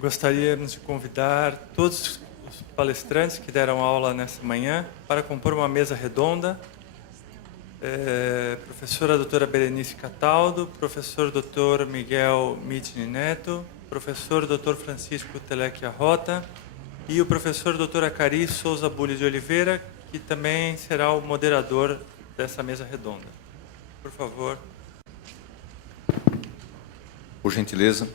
Gostaríamos de convidar todos os palestrantes que deram aula nessa manhã para compor uma mesa redonda. Professora doutora Berenice Cataldo, professor doutor Miguel Mitni Neto, professor doutor Francisco Telequia Rota e o professor doutor Acari Souza Bulli de Oliveira, que também será o moderador dessa mesa redonda. Por favor. Por gentileza,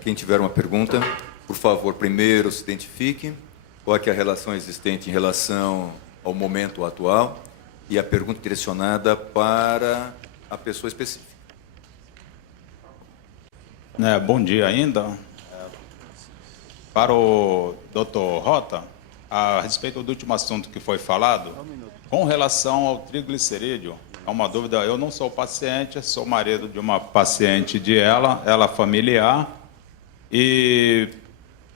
quem tiver uma pergunta, por favor, primeiro se identifique, qual é a relação existente em relação ao momento atual e a pergunta direcionada para a pessoa específica. Bom dia ainda. Para o Dr. Rota, a respeito do último assunto que foi falado, com relação ao triglicerídeo, é uma dúvida. Eu não sou paciente, sou marido de uma paciente de ela familiar, e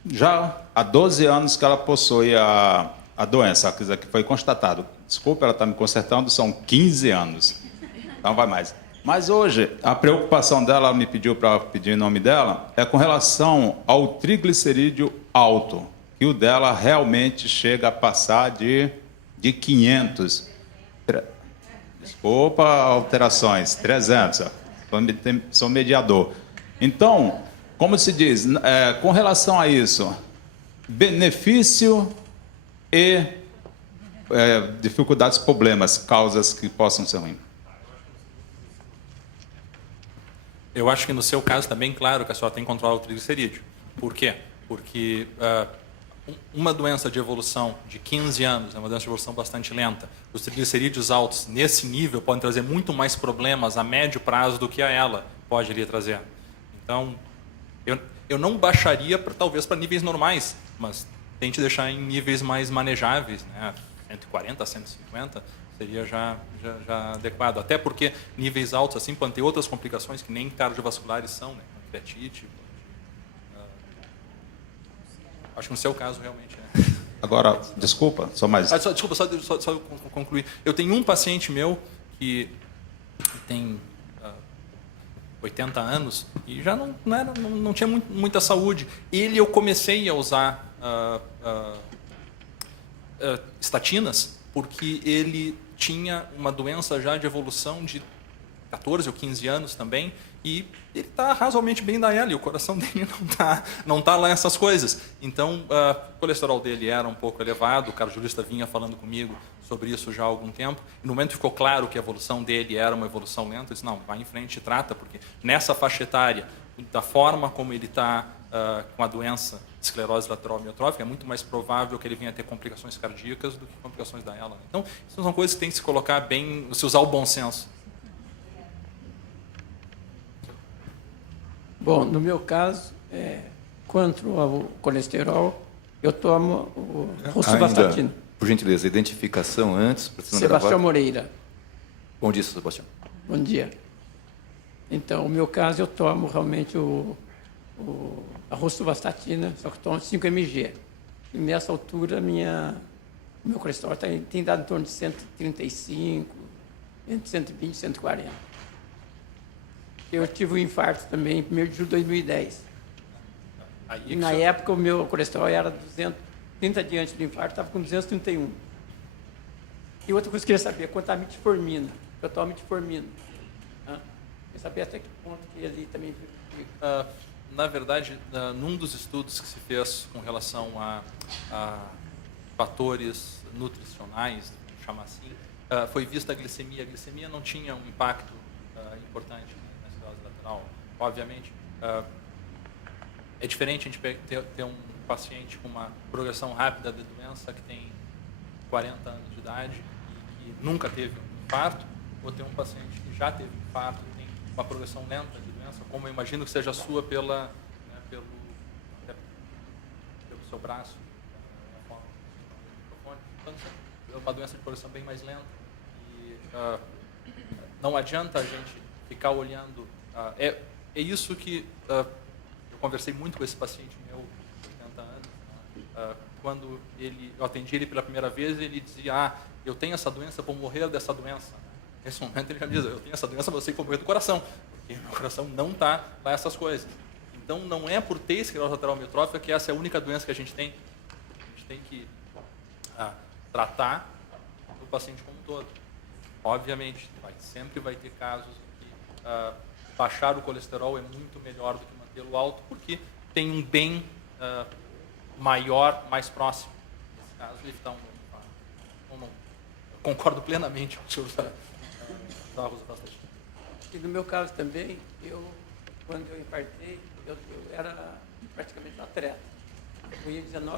já há 12 anos que ela possui a doença, que foi constatado. Desculpa, ela está me consertando, são 15 anos. Então vai mais. Mas hoje, a preocupação dela, ela me pediu para pedir em nome dela, é com relação ao triglicerídeo alto. E o dela realmente chega a passar de 500. Desculpa, alterações, 300. Sou mediador. Então, como se diz, com relação a isso, benefício e dificuldades, problemas, causas que possam ser ruins. Eu acho que no seu caso está bem claro que a senhora tem que controlar o triglicerídeo. Por quê? Porque uma doença de evolução de 15 anos é uma doença de evolução bastante lenta. Os triglicerídeos altos, nesse nível, podem trazer muito mais problemas a médio prazo do que a ela pode lhe trazer. Então, eu não baixaria, talvez, para níveis normais, mas tente deixar em níveis mais manejáveis, né? 140, 150 seria já adequado. Até porque níveis altos assim podem ter outras complicações que nem cardiovasculares são, né? Pancreatite. Acho que no seu caso realmente é. Agora, desculpa, só mais. Desculpa, só concluir. Eu tenho um paciente meu que tem 80 anos e já não tinha muita saúde. Eu comecei a usar estatinas porque ele tinha uma doença já de evolução de 14 ou 15 anos também, e ele está razoavelmente bem da ela, e o coração dele não tá lá essas coisas. Então, o colesterol dele era um pouco elevado, o cardiologista vinha falando comigo sobre isso já há algum tempo, e no momento ficou claro que a evolução dele era uma evolução lenta, eu disse, não, vai em frente e trata, porque nessa faixa etária, da forma como ele está com a doença de esclerose lateral amiotrófica, é muito mais provável que ele venha a ter complicações cardíacas do que complicações da ela. Então, isso são coisas que tem que se colocar bem, se usar o bom senso. Bom, no meu caso, quanto ao colesterol, eu tomo o rosuvastatina. Por gentileza, identificação antes. Sebastião Moreira. Bom dia, Sebastião. Bom dia. Então, no meu caso, eu tomo realmente a rosuvastatina, só que tomo 5 mg. E nessa altura, meu colesterol tem dado em torno de 135, entre 120 e 140. Eu tive um infarto também em 1º de julho de 2010. E na época o meu colesterol era 30 dias antes do infarto, estava com 231. E outra coisa que eu queria saber, quanto à metformina. Eu tomo metformina. Queria saber até que ponto que ele também... Na verdade, num dos estudos que se fez com relação a fatores nutricionais, vamos chamar assim, foi vista a glicemia. A glicemia não tinha um impacto importante na esclerose lateral. Obviamente, é diferente a gente ter um paciente com uma progressão rápida de doença que tem 40 anos de idade e que nunca teve um infarto, ou ter um paciente que já teve infarto e tem uma progressão lenta de doença, como eu imagino que seja a sua pelo seu braço, então, é uma doença de progressão bem mais lenta. E não adianta a gente ficar olhando. É isso que eu conversei muito com esse paciente meu, de 80 anos. Quando eu atendi ele pela primeira vez, ele dizia: eu tenho essa doença, vou morrer dessa doença. Nesse momento ele já me diz: eu tenho essa doença, mas eu sei que vou morrer do coração, porque meu coração não está lá essas coisas. Então, não é por ter esclerose lateral amiotrófica que essa é a única doença que a gente tem. A gente tem que tratar o paciente como um todo. Obviamente, sempre vai ter casos em que baixar o colesterol é muito melhor do que mantê-lo alto, porque tem um bem maior, mais próximo. Nesse caso, evitar um ou não. Eu concordo plenamente com o senhor da rosuvastatina. E no meu caso também, quando eu infartei, eu era praticamente um atleta. Eu ia 19.340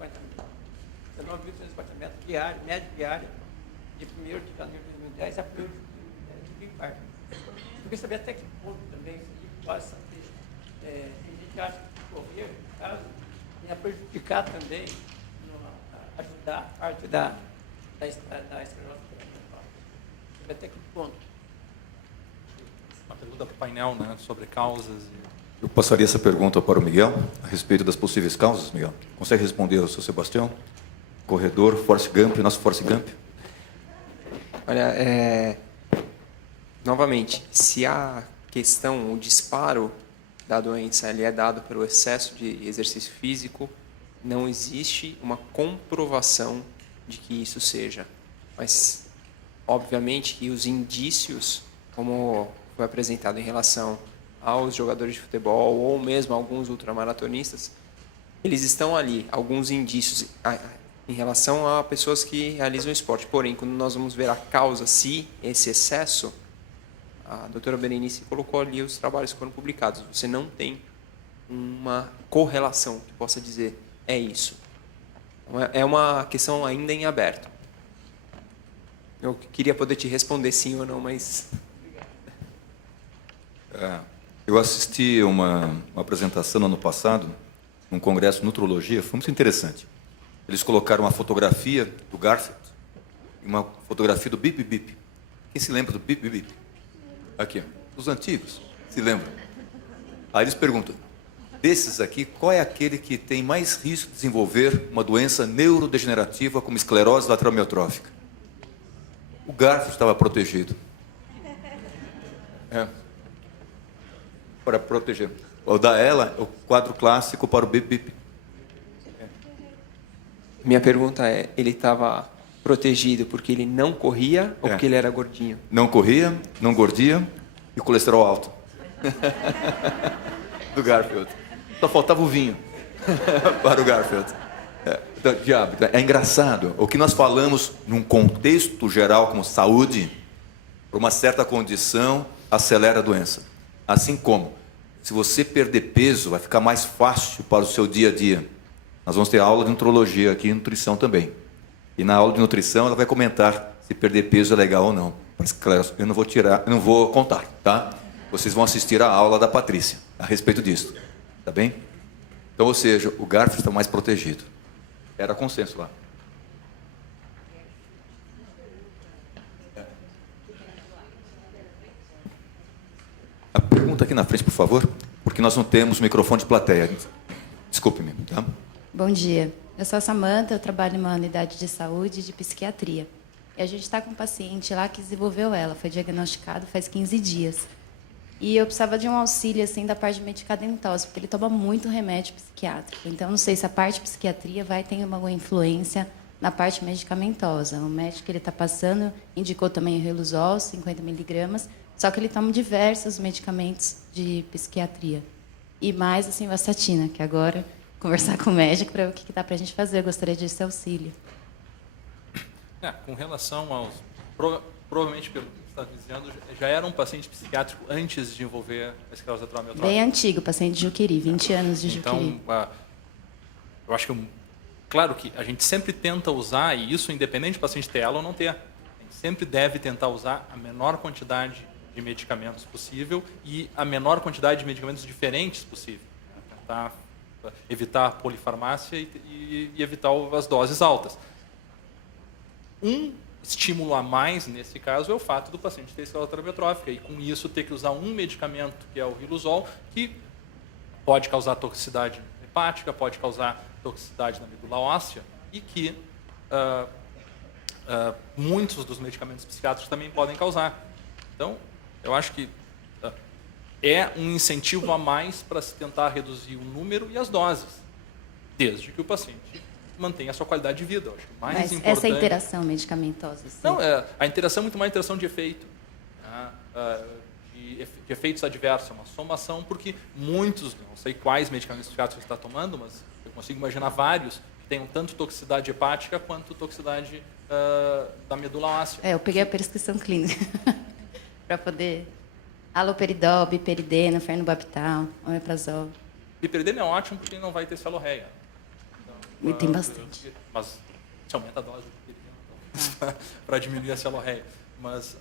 metros. 19.340 metros diário, média diária, de 1º de janeiro de 2010 a 1º de infarto. Eu queria saber até que ponto também isso pode saber. Tem gente que acha que correr, no caso, ia prejudicar também, ajudar a parte da esclerose. Até que ponto? Uma pergunta para o painel, né, sobre causas. Eu passaria essa pergunta para o Miguel, a respeito das possíveis causas, Miguel. Consegue responder ao seu Sebastião? Corredor, Forrest Gump, nosso Forrest Gump. Olha, novamente, se a questão, o disparo da doença ele é dado pelo excesso de exercício físico, não existe uma comprovação de que isso seja. Mas, obviamente, que os indícios, como foi apresentado em relação aos jogadores de futebol ou mesmo alguns ultramaratonistas, eles estão ali, alguns indícios em relação a pessoas que realizam esporte. Porém, quando nós vamos ver a causa, se esse excesso, a doutora Berenice colocou ali os trabalhos que foram publicados. Você não tem uma correlação que possa dizer é isso. É uma questão ainda em aberto. Eu queria poder te responder sim ou não, mas... Eu assisti uma apresentação no ano passado, num congresso de nutrologia, foi muito interessante. Eles colocaram uma fotografia do Garfield e uma fotografia do Bip Bip. Quem se lembra do Bip Bip? Aqui, os antigos, se lembram? Aí eles perguntam, desses aqui, qual é aquele que tem mais risco de desenvolver uma doença neurodegenerativa como esclerose lateral amiotrófica? O Garfield estava protegido. Para proteger. O da ela, o quadro clássico para o Bip Bip. Minha pergunta é, ele estava protegido porque ele não corria ou porque ele era gordinho? Não corria, não gordia e o colesterol alto. Do Garfield. Só faltava o vinho para o Garfield. Diabo, é engraçado. O que nós falamos num contexto geral como saúde, por uma certa condição, acelera a doença. Assim como, se você perder peso, vai ficar mais fácil para o seu dia a dia. Nós vamos ter aula de nutrologia aqui e nutrição também. E na aula de nutrição ela vai comentar se perder peso é legal ou não. Eu não vou eu não vou contar, tá? Vocês vão assistir a aula da Patrícia a respeito disso, tá bem? Então, ou seja, o Garfield está mais protegido. Era consenso lá. A pergunta aqui na frente, por favor, porque nós não temos microfone de plateia. Desculpe-me, tá? Bom dia. Eu sou a Samanta, eu trabalho numa unidade de saúde e de psiquiatria. E a gente está com um paciente lá que desenvolveu ela, foi diagnosticado faz 15 dias. E eu precisava de um auxílio assim da parte medicamentosa, porque ele toma muito remédio psiquiátrico. Então, não sei se a parte psiquiatria vai ter alguma influência na parte medicamentosa. O médico que ele está passando indicou também o Reluzol, 50 miligramas, só que ele toma diversos medicamentos de psiquiatria. E mais, assim, vastatina, que agora conversar com o médico para ver o que dá para a gente fazer. Eu gostaria desse auxílio. Com relação aos... Provavelmente, pelo que você está dizendo, já era um paciente psiquiátrico antes de desenvolver a esclerose lateral amiotrófica? Bem antigo, paciente de Juqueri, 20 anos de Juqueri. Então, eu acho que... Claro que a gente sempre tenta usar, e isso independente do paciente ter ela ou não ter. A gente sempre deve tentar usar a menor quantidade de medicamentos possível e a menor quantidade de medicamentos diferentes possível. Tentar evitar a polifarmácia e evitar as doses altas. Um estímulo a mais, nesse caso, é o fato do paciente ter esclerose lateral amiotrófica e, com isso, ter que usar um medicamento, que é o Riluzol, que pode causar toxicidade hepática, pode causar toxicidade na medula óssea e que muitos dos medicamentos psiquiátricos também podem causar. Então, eu acho que é um incentivo a mais para se tentar reduzir o número e as doses, desde que o paciente mantenha a sua qualidade de vida. Eu acho que o mais Mas importante... essa interação medicamentosa... Assim, Não, a interação é muito mais interação de efeito, né? De efeitos adversos, é uma somação, porque muitos, não sei quais medicamentos psiquiátricos você está tomando, mas eu consigo imaginar vários que tenham tanto toxicidade hepática quanto toxicidade da medula óssea. eu peguei a prescrição clínica para poder... Haloperidol, biperidena, fenobarbital, omeprazol. Biperidena é ótimo porque não vai ter celorreia. E tem bastante. Mas você aumenta a dose de biperidena para diminuir a celorreia. Mas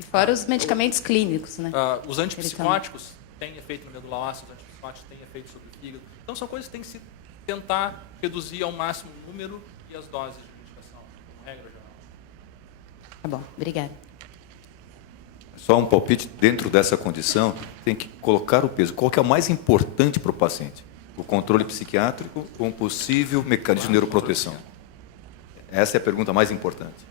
E fora os medicamentos clínicos, né? os antipsicóticos têm efeito na medula óssea, os antipsicóticos têm efeito sobre o fígado. Então são coisas que tem que se tentar reduzir ao máximo o número e as doses de medicação, como regra geral. Tá bom, obrigada. Só um palpite, dentro dessa condição, tem que colocar o peso. Qual que é o mais importante para o paciente? O controle psiquiátrico ou um possível mecanismo de neuroproteção? Essa é a pergunta mais importante.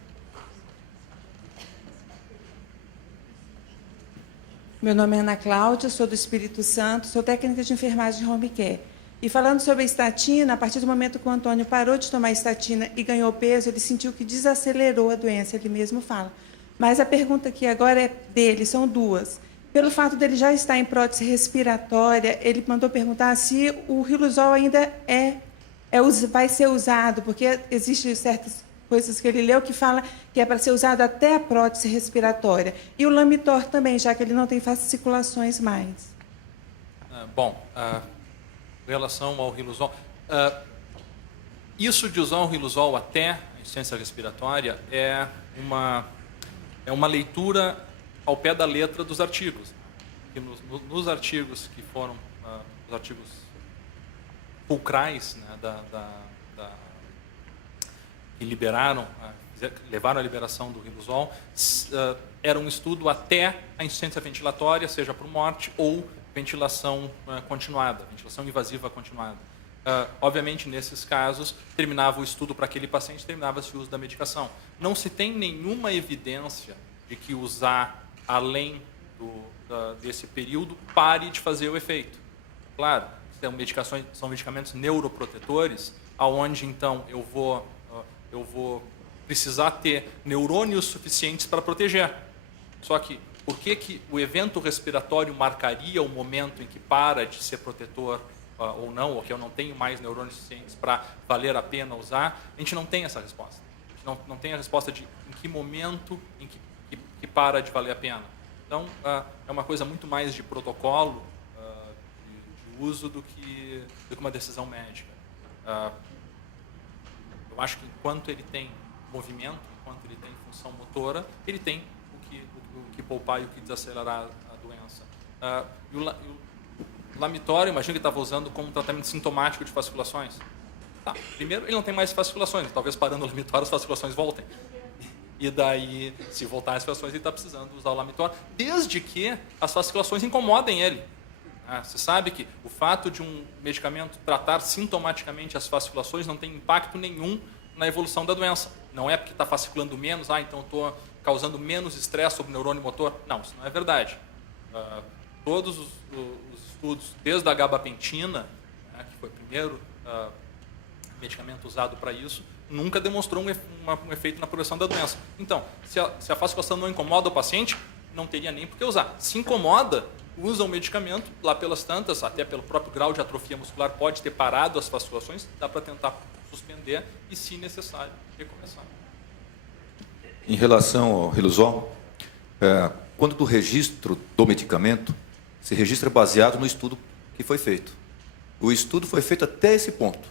Meu nome é Ana Cláudia, sou do Espírito Santo, sou técnica de enfermagem de home care. E falando sobre a estatina, a partir do momento que o Antônio parou de tomar estatina e ganhou peso, ele sentiu que desacelerou a doença, ele mesmo fala. Mas a pergunta aqui agora é dele, são duas. Pelo fato dele já estar em prótese respiratória, ele mandou perguntar se o Riluzol ainda vai ser usado, porque existem certas coisas que ele leu que fala que é para ser usado até a prótese respiratória. E o Lamitor também, já que ele não tem fasciculações mais. Em relação ao Riluzol, isso de usar o Riluzol até a insuficiência respiratória é uma leitura ao pé da letra dos artigos. Que nos artigos que foram os artigos fulcrais, né, que levaram à liberação do Riluzol, era um estudo até a insuficiência ventilatória, seja por morte ou ventilação continuada, ventilação invasiva continuada. Obviamente, nesses casos, terminava o estudo para aquele paciente, terminava-se o uso da medicação. Não se tem nenhuma evidência de que usar além desse período pare de fazer o efeito. Claro, são medicamentos neuroprotetores, aonde então eu vou precisar ter neurônios suficientes para proteger. Só que por que o evento respiratório marcaria o momento em que para de ser protetor ou não, ou que eu não tenho mais neurônios suficientes para valer a pena usar? A gente não tem essa resposta. A gente não tem a resposta de em que momento em que para de valer a pena. Então, é uma coisa muito mais de protocolo de uso do que uma decisão médica. Eu acho que enquanto ele tem movimento, enquanto ele tem função motora, ele tem o que poupar e o que desacelerar a doença. E o Lamitor, eu imagino que estava usando como tratamento sintomático de fasciculações. Primeiro, ele não tem mais fasciculações, talvez parando o Lamitor as fasciculações voltem. E daí, se voltar as fasciculações, ele está precisando usar o Lamitor, desde que as fasciculações incomodem ele. Você sabe que o fato de um medicamento tratar sintomaticamente as fasciculações não tem impacto nenhum na evolução da doença. Não é porque está fasciculando menos, então estou causando menos estresse sobre o neurônio motor. Não, isso não é verdade. Todos os estudos, desde a gabapentina, que foi o primeiro medicamento usado para isso, nunca demonstrou um efeito na progressão da doença. Então, se a fasciculação não incomoda o paciente, não teria nem por que usar. Se incomoda, usa o medicamento, lá pelas tantas, até pelo próprio grau de atrofia muscular, pode ter parado as fasciculações, dá para tentar suspender e, se necessário, recomeçar. Em relação ao Riluzol, quando do registro do medicamento, se registra baseado no estudo que foi feito. O estudo foi feito até esse ponto.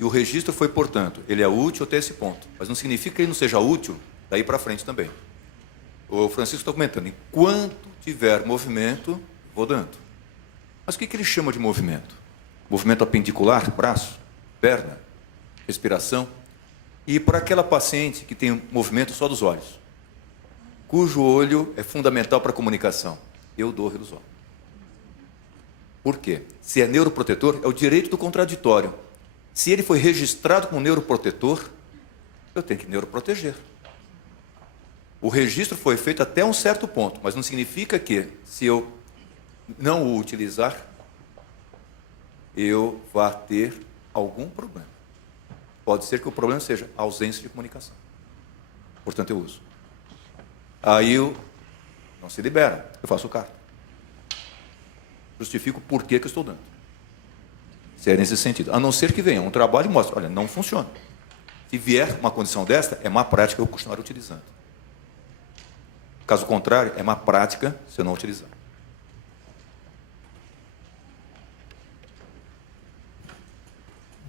E o registro foi, portanto, ele é útil até esse ponto. Mas não significa que ele não seja útil daí para frente também. O Francisco está comentando, enquanto tiver movimento, vou dando. Mas o que ele chama de movimento? Movimento apendicular, braço, perna, respiração. E para aquela paciente que tem movimento só dos olhos, cujo olho é fundamental para a comunicação, eu dou Riluzol. Por quê? Se é neuroprotetor, é o direito do contraditório. Se ele foi registrado como neuroprotetor, eu tenho que neuroproteger. O registro foi feito até um certo ponto, mas não significa que, se eu não o utilizar, eu vá ter algum problema. Pode ser que o problema seja a ausência de comunicação. Portanto, eu uso. Aí eu não se libera, eu faço carta. Justifico por que eu estou dando. Se é nesse sentido. A não ser que venha um trabalho e mostre, olha, não funciona. Se vier uma condição desta, é má prática eu continuar utilizando. Caso contrário, é má prática se eu não utilizar.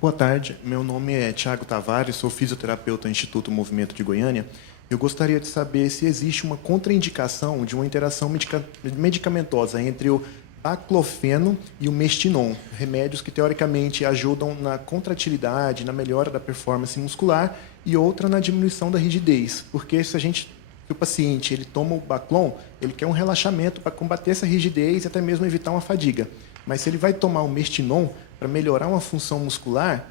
Boa tarde, meu nome é Tiago Tavares, sou fisioterapeuta do Instituto Movimento de Goiânia. Eu gostaria de saber se existe uma contraindicação de uma interação medicamentosa entre o baclofeno e o mestinon, remédios que teoricamente ajudam na contratilidade, na melhora da performance muscular e outra na diminuição da rigidez, porque se o paciente ele toma o Baclon, ele quer um relaxamento para combater essa rigidez e até mesmo evitar uma fadiga. Mas se ele vai tomar o mestinon para melhorar uma função muscular,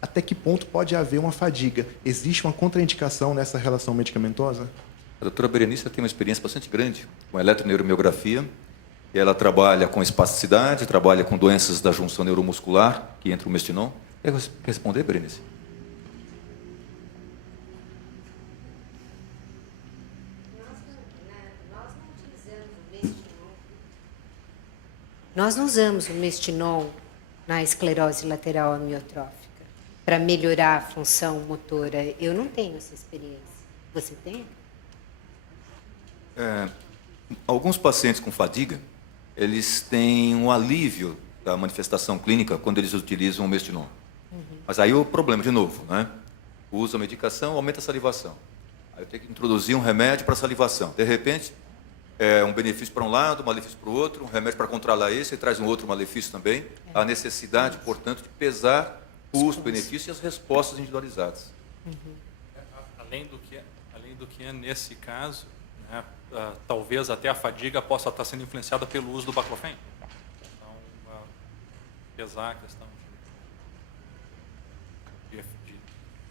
até que ponto pode haver uma fadiga? Existe uma contraindicação nessa relação medicamentosa? A doutora Berenice tem uma experiência bastante grande com eletroneuromiografia. E ela trabalha com espasticidade, trabalha com doenças da junção neuromuscular, que entra o mestinon. Quer responder, Berenice? Nós não usamos o mestinon na esclerose lateral amiotrófica para melhorar a função motora. Eu não tenho essa experiência. Você tem? Alguns pacientes com fadiga, eles têm um alívio da manifestação clínica quando eles utilizam o mestinon. Mas aí o problema, de novo, né? Usa a medicação, aumenta a salivação. Aí eu tenho que introduzir um remédio para salivação. De repente, um benefício para um lado, um malefício para o outro, um remédio para controlar esse, e traz um outro malefício também. A necessidade, portanto, de pesar custo-benefício e as respostas individualizadas. Além do que nesse caso, né, talvez até a fadiga possa estar sendo influenciada pelo uso do baclofeno. Então, pesar a questão de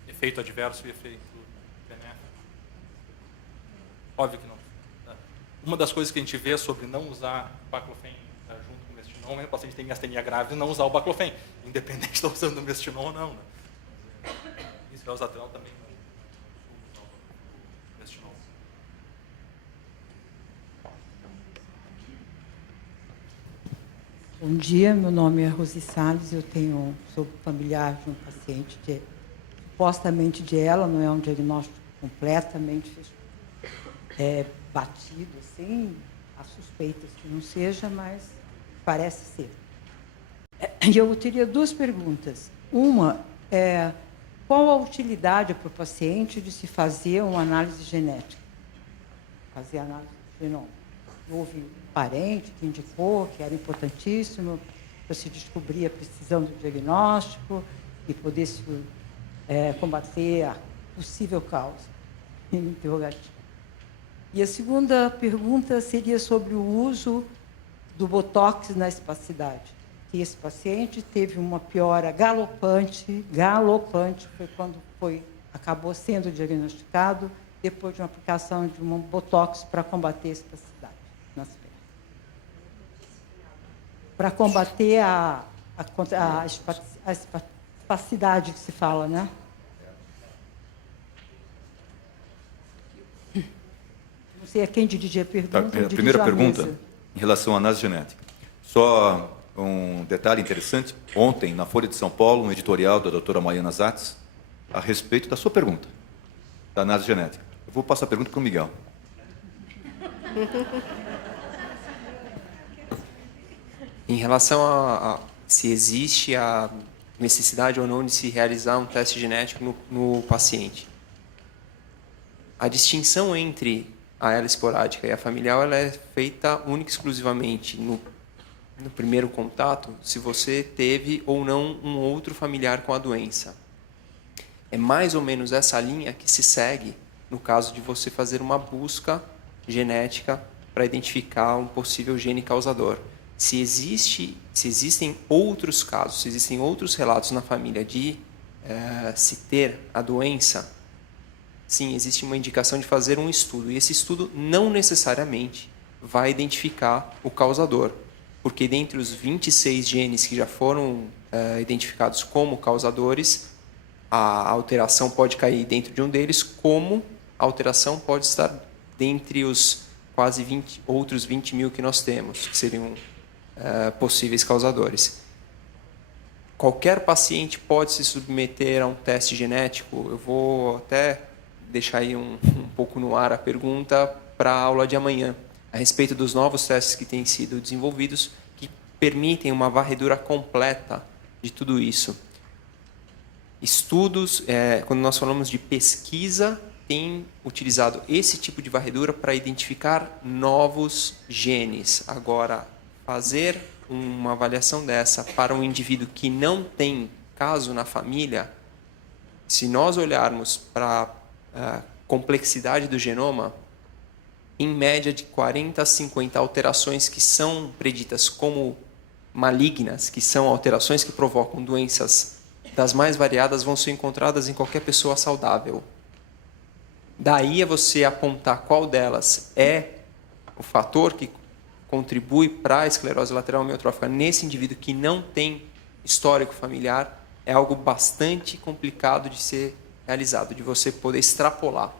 efeito adverso e efeito benéfico. Óbvio que não. Uma das coisas que a gente vê sobre não usar baclofeno junto com o mestinon, o paciente tem astenia grave e não usar o baclofeno, independente de estar usando o mestinon ou não. Né? Isso é usatel também. Bom dia, meu nome é Rosi Salles, sou familiar de um paciente supostamente de ela, não é um diagnóstico completamente batido, assim, há suspeitas que não seja, mas parece ser. E eu teria duas perguntas. Uma é, qual a utilidade para o paciente de se fazer uma análise genética? Fazer análise do genoma. Houve um parente que indicou que era importantíssimo para se descobrir a precisão do diagnóstico e poder se combater a possível causa. Interrogativo. E a segunda pergunta seria sobre o uso do Botox na espasticidade. Que esse paciente teve uma piora galopante, foi quando acabou sendo diagnosticado depois de uma aplicação de um Botox para combater a espasticidade nas pernas. Para combater a espasticidade que se fala, né? Não sei a quem dirigir a pergunta. A primeira pergunta, em relação à análise genética. Só um detalhe interessante. Ontem, na Folha de São Paulo, um editorial da doutora Mariana Zatz, a respeito da sua pergunta, da análise genética. Eu vou passar a pergunta para o Miguel. Em relação a se existe a necessidade ou não de se realizar um teste genético no paciente. A distinção entre a ela esporádica e a familiar ela é feita única e exclusivamente no primeiro contato, se você teve ou não um outro familiar com a doença. É mais ou menos essa linha que se segue no caso de você fazer uma busca genética para identificar um possível gene causador. Se existem outros casos, se existem outros relatos na família de se ter a doença, sim, existe uma indicação de fazer um estudo. E esse estudo não necessariamente vai identificar o causador. porque dentre os 26 genes que já foram identificados como causadores, a alteração pode cair dentro de um deles, como a alteração pode estar dentre os quase outros 20 mil que nós temos, que seriam possíveis causadores. Qualquer paciente pode se submeter a um teste genético. Eu vou até deixar aí um pouco no ar a pergunta para a aula de amanhã, a respeito dos novos testes que têm sido desenvolvidos, que permitem uma varredura completa de tudo isso. Estudos, quando nós falamos de pesquisa, tem utilizado esse tipo de varredura para identificar novos genes. Agora, fazer uma avaliação dessa para um indivíduo que não tem caso na família, se nós olharmos para a complexidade do genoma, em média de 40 a 50 alterações que são preditas como malignas, que são alterações que provocam doenças das mais variadas, vão ser encontradas em qualquer pessoa saudável. Daí a você apontar qual delas é o fator que contribui para a esclerose lateral amiotrófica nesse indivíduo que não tem histórico familiar, é algo bastante complicado de ser realizado, de você poder extrapolar.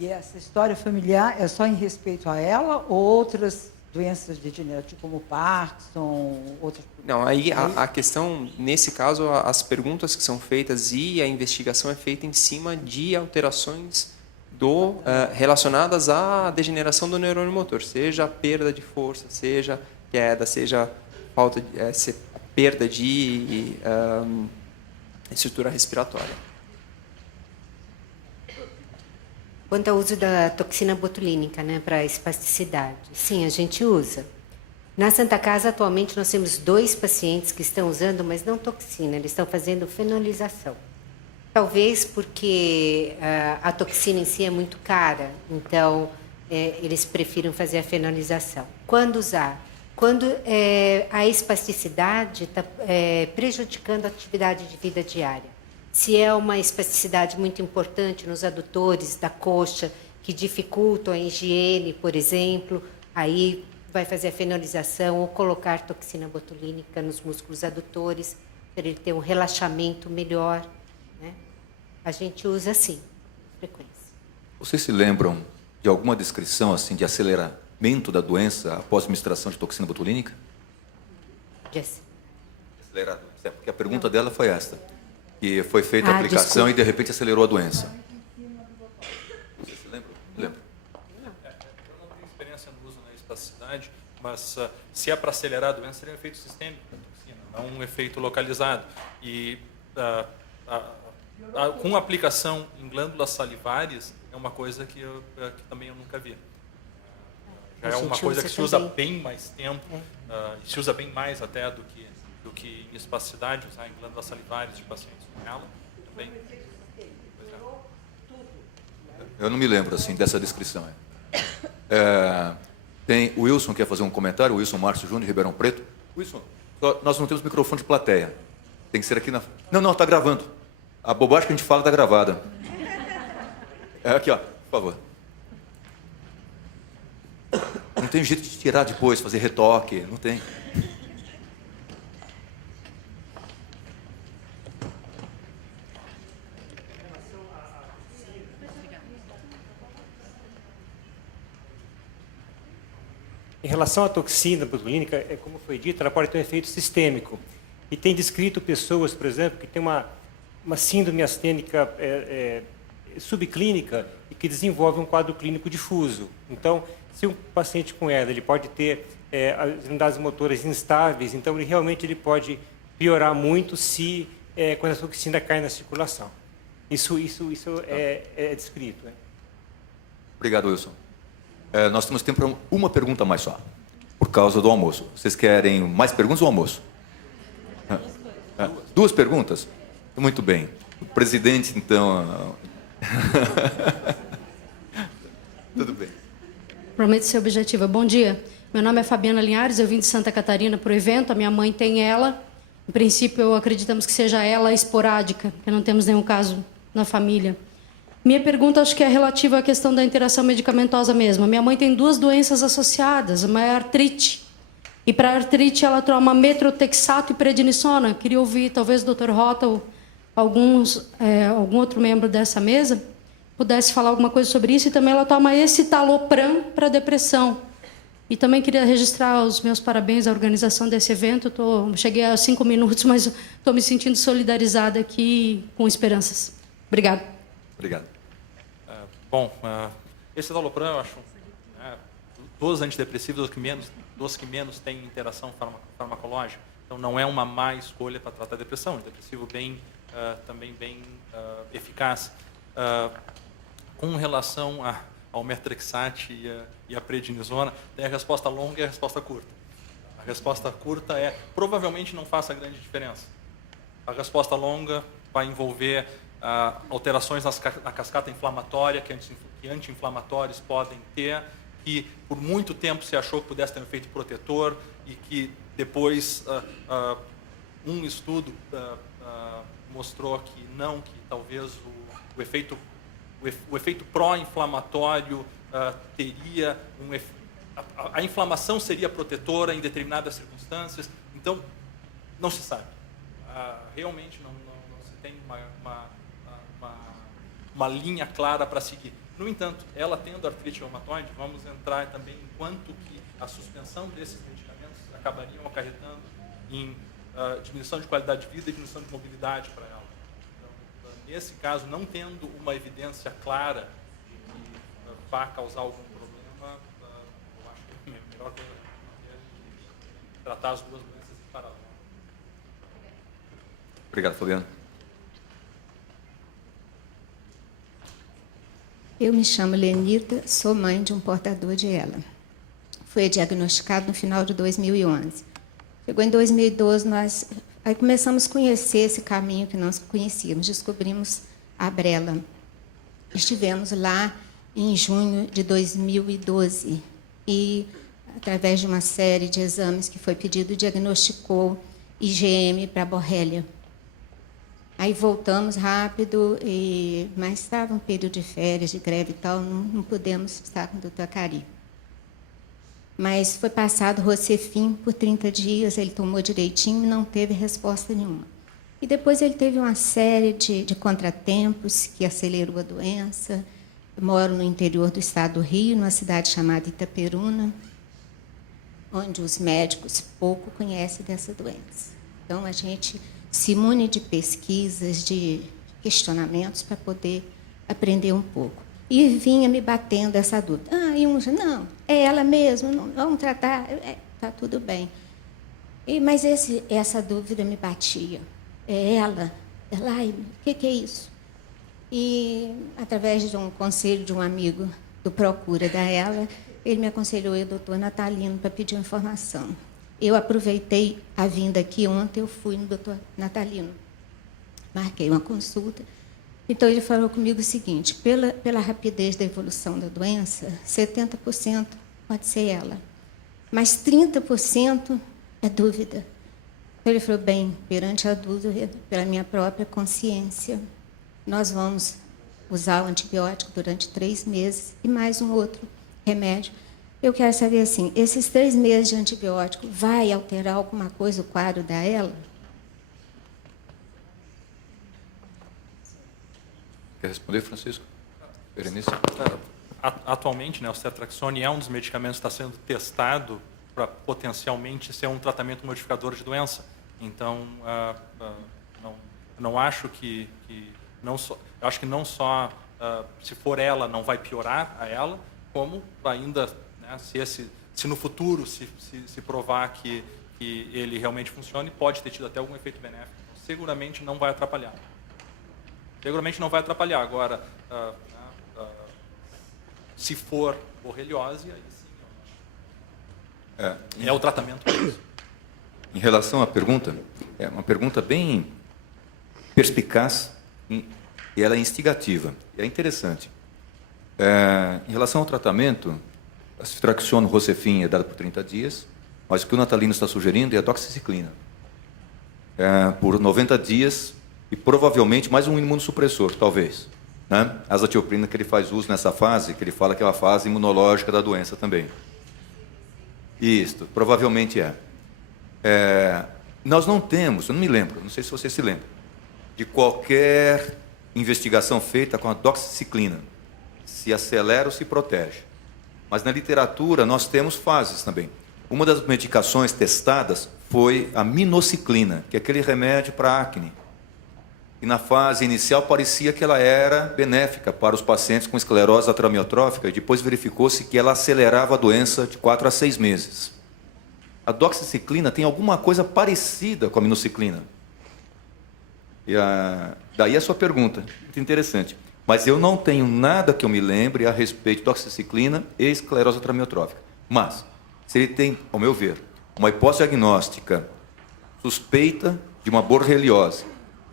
E essa história familiar é só em respeito a ela ou outras doenças degenerativas, como Parkinson, outras... Não, aí a questão, nesse caso, as perguntas que são feitas e a investigação é feita em cima de alterações relacionadas à degeneração do neurônio motor, seja perda de força, seja queda, seja perda de estrutura respiratória. Quanto ao uso da toxina botulínica, né, para espasticidade, sim, a gente usa. Na Santa Casa, atualmente, nós temos 2 pacientes que estão usando, mas não toxina, eles estão fazendo fenolização. Talvez porque a toxina em si é muito cara, então eles prefiram fazer a fenolização. Quando usar? Quando a espasticidade está prejudicando a atividade de vida diária. Se é uma espasticidade muito importante nos adutores da coxa, que dificultam a higiene, por exemplo, aí vai fazer a fenolização ou colocar toxina botulínica nos músculos adutores, para ele ter um relaxamento melhor. Né? A gente usa assim, com frequência. Vocês se lembram de alguma descrição assim de aceleramento da doença após administração de toxina botulínica? Acelerado, porque a pergunta dela foi esta. Que foi feita a aplicação desculpa. E, de repente, acelerou a doença. Você se lembra? Lembra? Eu não tenho experiência no uso na espasticidade, mas se é para acelerar a doença, seria um efeito sistêmico da toxina, não um efeito localizado. E com aplicação em glândulas salivares, é uma coisa que também eu nunca vi. Já é uma coisa que se usa bem mais tempo, se usa bem mais até do que em espasticidade, usar em glândulas salivares de pacientes com ela também. Eu não me lembro assim dessa descrição. Tem o Wilson quer fazer um comentário, o Wilson Márcio Júnior, Ribeirão Preto. Wilson, nós não temos microfone de plateia. Tem que ser aqui na... Não, está gravando. A bobagem que a gente fala está gravada. Aqui, ó, por favor. Não tem jeito de tirar depois, fazer retoque, não tem. Em relação à toxina botulínica, como foi dito, ela pode ter um efeito sistêmico. E tem descrito pessoas, por exemplo, que têm uma síndrome astênica subclínica e que desenvolve um quadro clínico difuso. Então, se um paciente com ela, ele pode ter as unidades motoras instáveis, então ele pode piorar muito se quando a toxina cai na circulação. Isso é descrito. Né? Obrigado, Wilson. Nós temos tempo para uma pergunta mais só, por causa do almoço. Vocês querem mais perguntas ou almoço? 2 perguntas? Muito bem. O presidente, então... Tudo bem. Prometo ser objetiva. Bom dia. Meu nome é Fabiana Linhares, eu vim de Santa Catarina para o evento. A minha mãe tem ela. Em princípio, acreditamos que seja ela esporádica, porque não temos nenhum caso na família. Minha pergunta, acho que é relativa à questão da interação medicamentosa mesmo. A minha mãe tem 2 doenças associadas. Uma é a artrite E para artrite, ela toma metrotexato e prednisona. Queria ouvir, talvez, o Dr. Rota ou algum outro membro dessa mesa pudesse falar alguma coisa sobre isso. E também ela toma escitalopram para depressão. E também queria registrar os meus parabéns à organização desse evento. Cheguei a 5 minutos, mas estou me sentindo solidarizada aqui com esperanças. Obrigada. Obrigado. Esse escitalopram, eu acho, dos antidepressivos, dos que menos têm interação farmacológica. Então, não é uma má escolha para tratar a depressão. Um depressivo também bem eficaz. Com relação ao metrexate e a prednisona, tem a resposta longa e a resposta curta. A resposta curta é, provavelmente não faça grande diferença. A resposta longa vai envolver alterações na cascata inflamatória que anti-inflamatórios podem ter, que por muito tempo se achou que pudesse ter um efeito protetor e que depois um estudo mostrou que não, que talvez o efeito pró-inflamatório teria a inflamação seria protetora em determinadas circunstâncias. Então, não se sabe. Realmente não se tem uma linha clara para seguir. No entanto, ela tendo artrite reumatoide, vamos entrar também em quanto que a suspensão desses medicamentos acabariam acarretando em diminuição de qualidade de vida e diminuição de mobilidade para ela. Então, nesse caso, não tendo uma evidência clara de que vá causar algum problema, eu acho que a melhor coisa é tratar as duas doenças em paralelo. Obrigado, Fabiano. Eu me chamo Lenita, sou mãe de um portador de ELA. Foi diagnosticado no final de 2011. Chegou em 2012, aí começamos a conhecer esse caminho que nós conhecíamos, descobrimos a Brela. Estivemos lá em junho de 2012 e, através de uma série de exames que foi pedido, diagnosticou IgM para borrelia. Aí voltamos rápido, mas estava um período de férias, de greve e tal, não pudemos estar com o doutor Cari. Mas foi passado Rocefin por 30 dias, ele tomou direitinho e não teve resposta nenhuma. E depois ele teve uma série de contratempos que acelerou a doença. Eu moro no interior do estado do Rio, numa cidade chamada Itaperuna, onde os médicos pouco conhecem dessa doença. Então, a gente se imune de pesquisas, de questionamentos, para poder aprender um pouco. E vinha me batendo essa dúvida. E uns, não, é ela mesmo, não, vamos tratar, está tudo bem. Mas essa dúvida me batia. É ela? O que é isso? E, através de um conselho de um amigo do Procura da ELA, ele me aconselhou o doutor Natalino para pedir informação. Eu aproveitei a vinda aqui ontem, eu fui no doutor Natalino. Marquei uma consulta. Então, ele falou comigo o seguinte, pela rapidez da evolução da doença, 70% pode ser ela, mas 30% é dúvida. Então, ele falou, bem, perante a dúvida, pela minha própria consciência, nós vamos usar o antibiótico durante 3 meses e mais um outro remédio. Eu quero saber, assim, esses 3 meses de antibiótico vai alterar alguma coisa o quadro da ELA? Quer responder, Francisco? Berenice? Atualmente, o Cetraxone é um dos medicamentos que está sendo testado para potencialmente ser um tratamento modificador de doença. Então, não acho que não só, eu acho que não só se for ela não vai piorar a ela, como ainda se no futuro se provar que ele realmente funcione, pode ter tido até algum efeito benéfico. Então, seguramente não vai atrapalhar. Seguramente não vai atrapalhar. Agora, se for borreliose, aí sim é o tratamento. Em relação à pergunta, é uma pergunta bem perspicaz e ela é instigativa. É interessante. Em relação ao tratamento, a ceftriaxone Rocefin é dada por 30 dias, mas o que o Natalino está sugerindo é a doxiciclina. Por 90 dias e provavelmente mais um imunossupressor, talvez. Né? A azatioprina que ele faz uso nessa fase, que ele fala que é uma fase imunológica da doença também. Isso, provavelmente é. Nós não temos, eu não me lembro, não sei se você se lembra, de qualquer investigação feita com a doxiciclina. Se acelera ou se protege. Mas na literatura nós temos fases também. Uma das medicações testadas foi a minociclina, que é aquele remédio para acne. E na fase inicial parecia que ela era benéfica para os pacientes com esclerose lateral amiotrófica, e depois verificou-se que ela acelerava a doença de 4 a 6 meses. A doxiciclina tem alguma coisa parecida com a minociclina. Daí a sua pergunta, muito interessante. Mas eu não tenho nada que eu me lembre a respeito de doxiciclina e esclerose lateral amiotrófica. Mas, se ele tem, ao meu ver, uma hipótese diagnóstica suspeita de uma borreliose,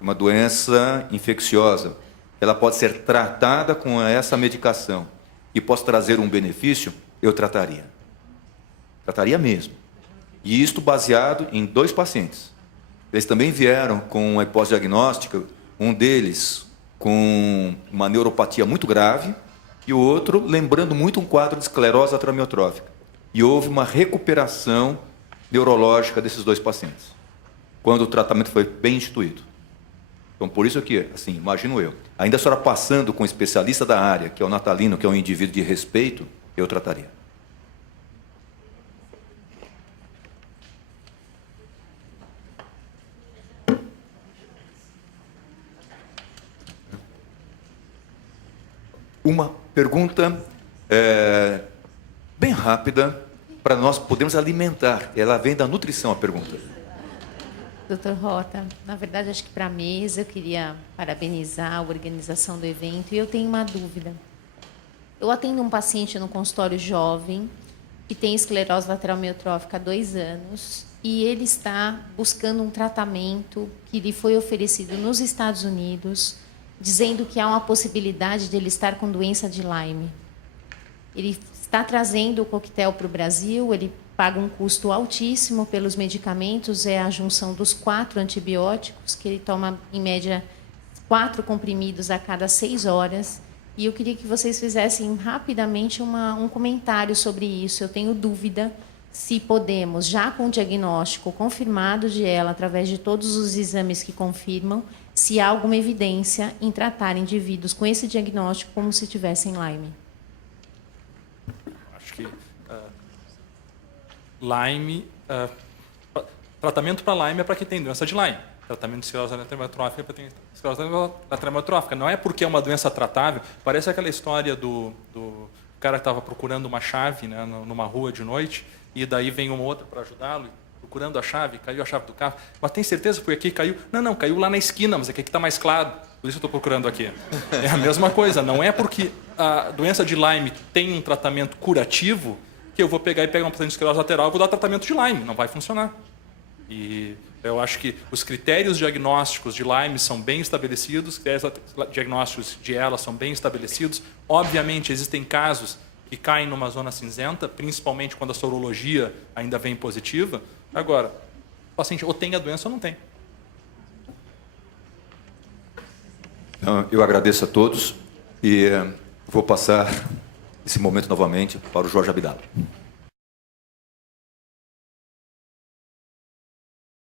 uma doença infecciosa, ela pode ser tratada com essa medicação e possa trazer um benefício, eu trataria. Trataria mesmo. E isto baseado em 2 pacientes. Eles também vieram com uma hipótese diagnóstica, um deles com uma neuropatia muito grave e o outro lembrando muito um quadro de esclerose lateral amiotrófica. E houve uma recuperação neurológica desses 2 pacientes, quando o tratamento foi bem instituído. Então, por isso que, assim, imagino eu, ainda a senhora passando com um especialista da área, que é o Natalino, que é um indivíduo de respeito, eu trataria. Uma pergunta bem rápida para nós podermos alimentar. Ela vem da nutrição, a pergunta. Doutor Rota, na verdade, acho que para a mesa eu queria parabenizar a organização do evento e eu tenho uma dúvida. Eu atendo um paciente no consultório jovem que tem esclerose lateral amiotrófica há 2 anos e ele está buscando um tratamento que lhe foi oferecido nos Estados Unidos, dizendo que há uma possibilidade de ele estar com doença de Lyme. Ele está trazendo o coquetel para o Brasil, ele paga um custo altíssimo pelos medicamentos, é a junção dos 4 antibióticos, que ele toma, em média, 4 comprimidos a cada 6 horas. E eu queria que vocês fizessem rapidamente um comentário sobre isso. Eu tenho dúvida se podemos, já com o diagnóstico confirmado de ela, através de todos os exames que confirmam, se há alguma evidência em tratar indivíduos com esse diagnóstico como se tivessem Lyme. Acho que Lyme, tratamento para Lyme é para quem tem doença de Lyme. Tratamento de esclerose lateral amiotrófica é para quem tem esclerose lateral amiotrófica. Não é porque é uma doença tratável. Parece aquela história do cara que estava procurando uma chave, né, numa rua de noite, e daí vem uma outra para ajudá-lo, procurando a chave, caiu a chave do carro. Mas tem certeza que foi aqui que caiu? Não, caiu lá na esquina, mas aqui está mais claro. Por isso eu estou procurando aqui. É a mesma coisa. Não é porque a doença de Lyme tem um tratamento curativo que eu vou pegar uma paciente de esclerose lateral e vou dar tratamento de Lyme. Não vai funcionar. E eu acho que os critérios diagnósticos de Lyme são bem estabelecidos, os critérios diagnósticos de ela são bem estabelecidos. Obviamente, existem casos que caem numa zona cinzenta, principalmente quando a sorologia ainda vem positiva. Agora, o paciente ou tem a doença ou não tem. Eu agradeço a todos e vou passar esse momento novamente para o Jorge Abdala.